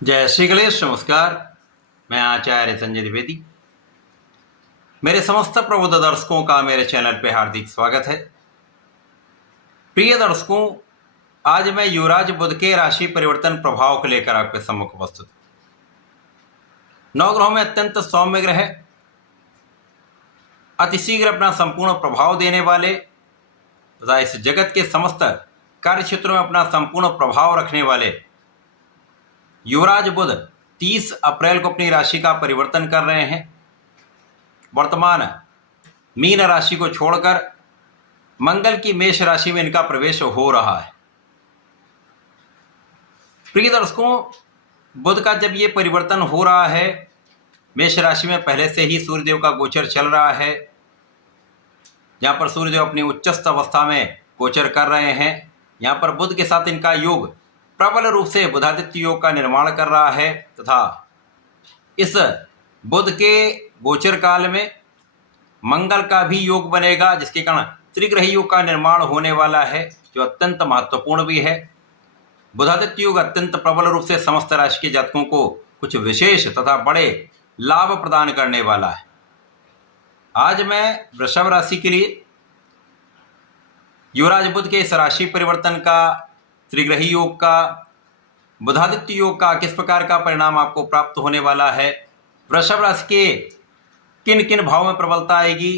जय श्री गणेश। नमस्कार, मैं आचार्य संजय द्विवेदी। मेरे समस्त प्रबुद्ध दर्शकों का मेरे चैनल पे हार्दिक स्वागत है। प्रिय दर्शकों, आज मैं युवराज बुध के राशि परिवर्तन प्रभाव को लेकर आपके सम्मुख उपस्थित हूं। नवग्रहों में अत्यंत सौम्य ग्रह, अतिशीघ्र अपना संपूर्ण प्रभाव देने वाले तथा इस जगत के समस्त कार्य क्षेत्रों में अपना संपूर्ण प्रभाव रखने वाले युवराज बुध 30 अप्रैल को अपनी राशि का परिवर्तन कर रहे हैं। वर्तमान मीन राशि को छोड़कर मंगल की मेष राशि में इनका प्रवेश हो रहा है। प्रिय दर्शकों, बुध का जब ये परिवर्तन हो रहा है, मेष राशि में पहले से ही सूर्यदेव का गोचर चल रहा है, जहाँ पर सूर्यदेव अपनी उच्चस्थ अवस्था में गोचर कर रहे हैं। यहाँ पर बुध के साथ इनका योग प्रबल रूप से बुधादित्य योग का निर्माण कर रहा है तथा इस बुध के गोचर काल में मंगल का भी योग बनेगा, जिसके कारण त्रिग्रही योग का निर्माण होने वाला है, जो अत्यंत महत्वपूर्ण भी है। बुधादित्य योग अत्यंत प्रबल रूप से समस्त राशि के जातकों को कुछ विशेष तथा बड़े लाभ प्रदान करने वाला है। आज मैं वृषभ राशि के लिए युवराज बुध के इस राशि परिवर्तन का, त्रिग्रही योग का, बुधादित्य योग का किस प्रकार का परिणाम आपको प्राप्त होने वाला है, वृषभ राशि के किन किन भाव में प्रबलता आएगी,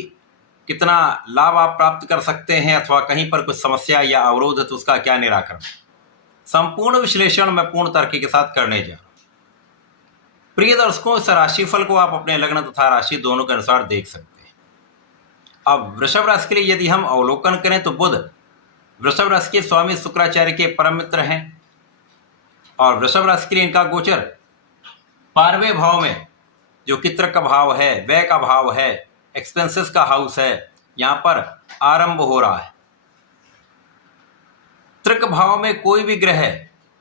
कितना लाभ आप प्राप्त कर सकते हैं अथवा कहीं पर कुछ समस्या या अवरोध है तो उसका क्या निराकरण, संपूर्ण विश्लेषण मैं पूर्ण तर्क के साथ करने जा रहा हूं। प्रिय दर्शकों, इस राशिफल को आप अपने लग्न तथा राशि दोनों के अनुसार देख सकते हैं। अब वृषभ राशि के लिए यदि हम अवलोकन करें तो बुध वृषभ राशि के स्वामी शुक्राचार्य के परम मित्र हैं और वृषभ राशि के लिए इनका गोचर 12वें भाव में, जो कि तर्क का भाव है, व्यय का भाव है, एक्सपेंसेस का हाउस है, यहाँ पर आरंभ हो रहा है। तर्क भाव में कोई भी ग्रह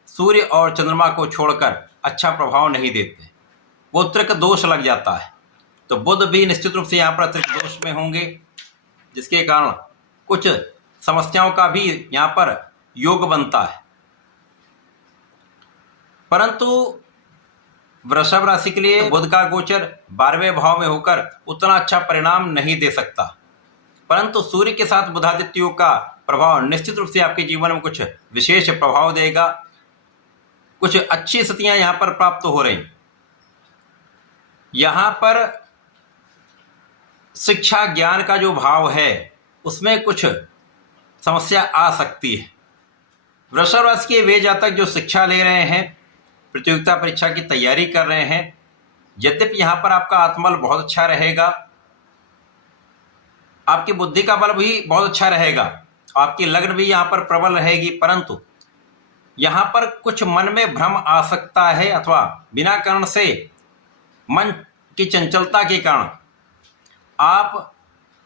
सूर्य और चंद्रमा को छोड़कर अच्छा प्रभाव नहीं देते, वो तर्क दोष लग जाता है। तो बुध भी निश्चित रूप से यहाँ पर तर्क दोष में होंगे, जिसके कारण कुछ समस्याओं का भी यहाँ पर योग बनता है। परंतु वृषभ राशि के लिए बुध का गोचर 12वें भाव में होकर उतना अच्छा परिणाम नहीं दे सकता, परंतु सूर्य के साथ बुधादित्य योग का प्रभाव निश्चित रूप से आपके जीवन में कुछ विशेष प्रभाव देगा। कुछ अच्छी स्थितियां यहाँ पर प्राप्त हो रही। यहाँ पर शिक्षा ज्ञान का जो भाव है उसमें कुछ समस्या आ सकती है। वृषभ राशि के वे जातक जो शिक्षा ले रहे हैं, प्रतियोगिता परीक्षा की तैयारी कर रहे हैं, यद्यपि यहाँ पर आपका आत्मबल बहुत अच्छा रहेगा, आपकी बुद्धि का बल भी बहुत अच्छा रहेगा, आपकी लग्न भी यहाँ पर प्रबल रहेगी, परंतु यहाँ पर कुछ मन में भ्रम आ सकता है अथवा बिना कारण से मन की चंचलता के कारण आप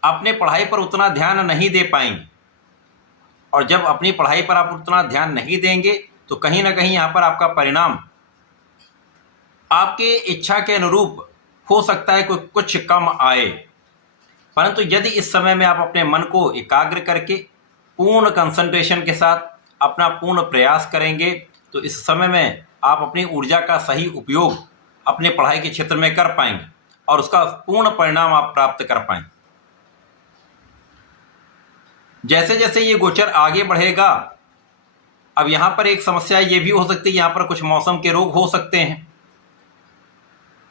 अपने पढ़ाई पर उतना ध्यान नहीं दे पाएंगे। और जब अपनी पढ़ाई पर आप उतना ध्यान नहीं देंगे तो कहीं ना कहीं यहाँ पर आपका परिणाम आपके इच्छा के अनुरूप हो सकता है, कुछ कम आए। परंतु यदि इस समय में आप अपने मन को एकाग्र करके पूर्ण कंसंट्रेशन के साथ अपना पूर्ण प्रयास करेंगे तो इस समय में आप अपनी ऊर्जा का सही उपयोग अपने पढ़ाई के क्षेत्र में कर पाएंगे और उसका पूर्ण परिणाम आप प्राप्त कर पाएंगे। जैसे जैसे ये गोचर आगे बढ़ेगा, अब यहाँ पर एक समस्या ये भी हो सकती है, यहाँ पर कुछ मौसम के रोग हो सकते हैं,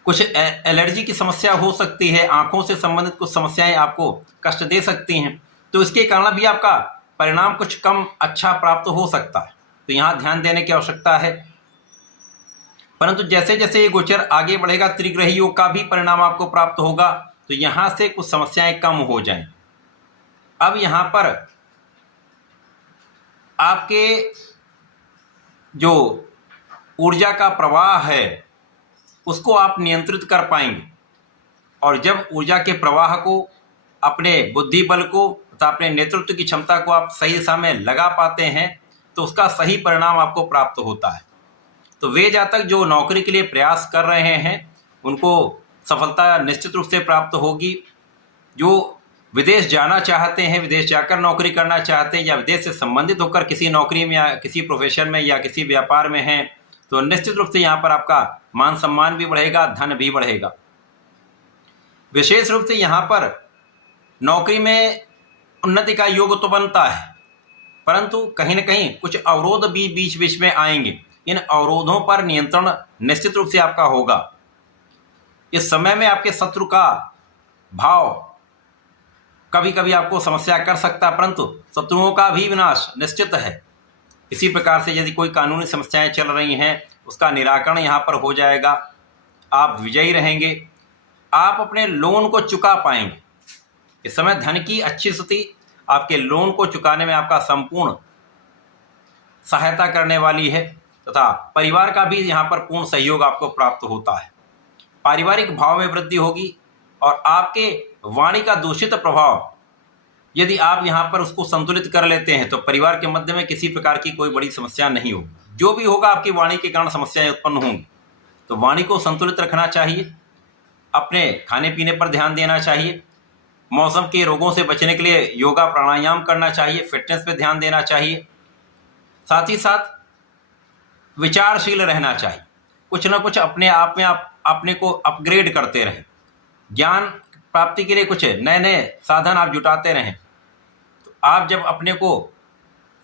कुछ एलर्जी की समस्या हो सकती है, आंखों से संबंधित कुछ समस्याएं आपको कष्ट दे सकती हैं, तो इसके कारण भी आपका परिणाम कुछ कम अच्छा प्राप्त हो सकता है। तो यहाँ ध्यान देने की आवश्यकता है। परंतु जैसे जैसे ये गोचर आगे बढ़ेगा, त्रिग्रही योग का भी परिणाम आपको प्राप्त होगा, तो यहाँ से कुछ समस्याएं कम हो जाएं। अब यहाँ पर आपके जो ऊर्जा का प्रवाह है उसको आप नियंत्रित कर पाएंगे, और जब ऊर्जा के प्रवाह को, अपने बुद्धि बल को तथा अपने नेतृत्व की क्षमता को आप सही दिशा में लगा पाते हैं तो उसका सही परिणाम आपको प्राप्त होता है। तो वे जातक जो नौकरी के लिए प्रयास कर रहे हैं उनको सफलता निश्चित रूप से प्राप्त होगी। जो विदेश जाना चाहते हैं, विदेश जाकर नौकरी करना चाहते हैं, या विदेश से संबंधित होकर किसी नौकरी में या किसी प्रोफेशन में या किसी व्यापार में हैं, तो निश्चित रूप से यहाँ पर आपका मान सम्मान भी बढ़ेगा, धन भी बढ़ेगा। विशेष रूप से यहाँ पर नौकरी में उन्नति का योग तो बनता है, परंतु कहीं न कहीं कुछ अवरोध भी बीच बीच में आएंगे। इन अवरोधों पर नियंत्रण निश्चित रूप से आपका होगा। इस समय में आपके शत्रु का भाव कभी कभी आपको समस्या कर सकता है, परंतु शत्रुओं का भी विनाश निश्चित है। इसी प्रकार से यदि कोई कानूनी समस्याएं चल रही हैं, उसका निराकरण यहाँ पर हो जाएगा। आप विजयी रहेंगे, आप अपने लोन को चुका पाएंगे। इस समय धन की अच्छी स्थिति आपके लोन को चुकाने में आपका संपूर्ण सहायता करने वाली है, तथा परिवार का भी यहाँ पर पूर्ण सहयोग आपको प्राप्त होता है। पारिवारिक भाव में वृद्धि होगी और आपके वाणी का दूषित प्रभाव यदि आप यहाँ पर उसको संतुलित कर लेते हैं तो परिवार के मध्य में किसी प्रकार की कोई बड़ी समस्या नहीं होगी। जो भी होगा आपकी वाणी के कारण समस्याएं उत्पन्न होंगी, तो वाणी को संतुलित रखना चाहिए। अपने खाने पीने पर ध्यान देना चाहिए। मौसम के रोगों से बचने के लिए योगा प्राणायाम करना चाहिए, फिटनेस पे ध्यान देना चाहिए। साथ ही साथ विचारशील रहना चाहिए, कुछ ना कुछ अपने आप में आप अपने को अपग्रेड करते रहें। ज्ञान प्राप्ति के लिए कुछ नए नए साधन आप जुटाते रहें। तो आप जब अपने को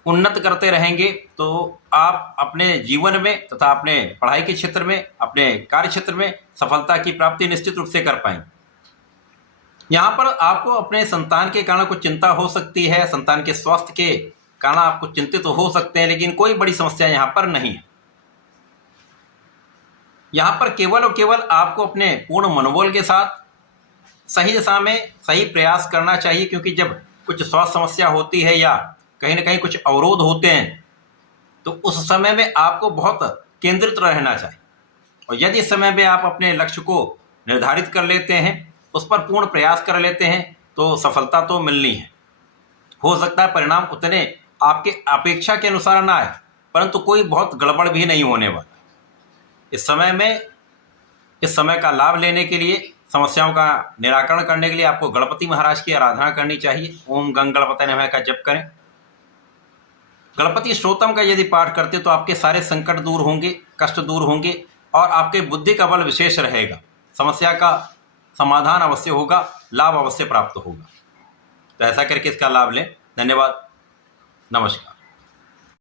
उन्नत करते रहेंगे तो आप अपने जीवन में तथा अपने पढ़ाई के क्षेत्र में, अपने कार्य क्षेत्र में सफलता की प्राप्ति निश्चित रूप से कर पाएंगे। यहाँ पर आपको अपने संतान के कारण कुछ चिंता हो सकती है, संतान के स्वास्थ्य के कारण आप कुछ चिंतित हो सकते हैं, लेकिन कोई बड़ी समस्या यहाँ पर नहीं है। यहाँ पर केवल और केवल आपको अपने पूर्ण मनोबल के साथ सही दिशा में सही प्रयास करना चाहिए, क्योंकि जब कुछ स्वास्थ्य समस्या होती है या कहीं ना कहीं कुछ अवरोध होते हैं तो उस समय में आपको बहुत केंद्रित रहना चाहिए। और यदि इस समय में आप अपने लक्ष्य को निर्धारित कर लेते हैं, उस पर पूर्ण प्रयास कर लेते हैं, तो सफलता तो मिलनी है। हो सकता है परिणाम उतने आपके अपेक्षा के अनुसार ना आए, परंतु कोई बहुत गड़बड़ भी नहीं होने वाला। इस समय का लाभ लेने के लिए, समस्याओं का निराकरण करने के लिए आपको गणपति महाराज की आराधना करनी चाहिए। ओम गंग गणपति नमः का जप करें। गणपति स्तोत्रम का यदि पाठ करते तो आपके सारे संकट दूर होंगे, कष्ट दूर होंगे और आपके बुद्धि का बल विशेष रहेगा। समस्या का समाधान अवश्य होगा, लाभ अवश्य प्राप्त होगा। तो ऐसा करके इसका लाभ लें। धन्यवाद, नमस्कार।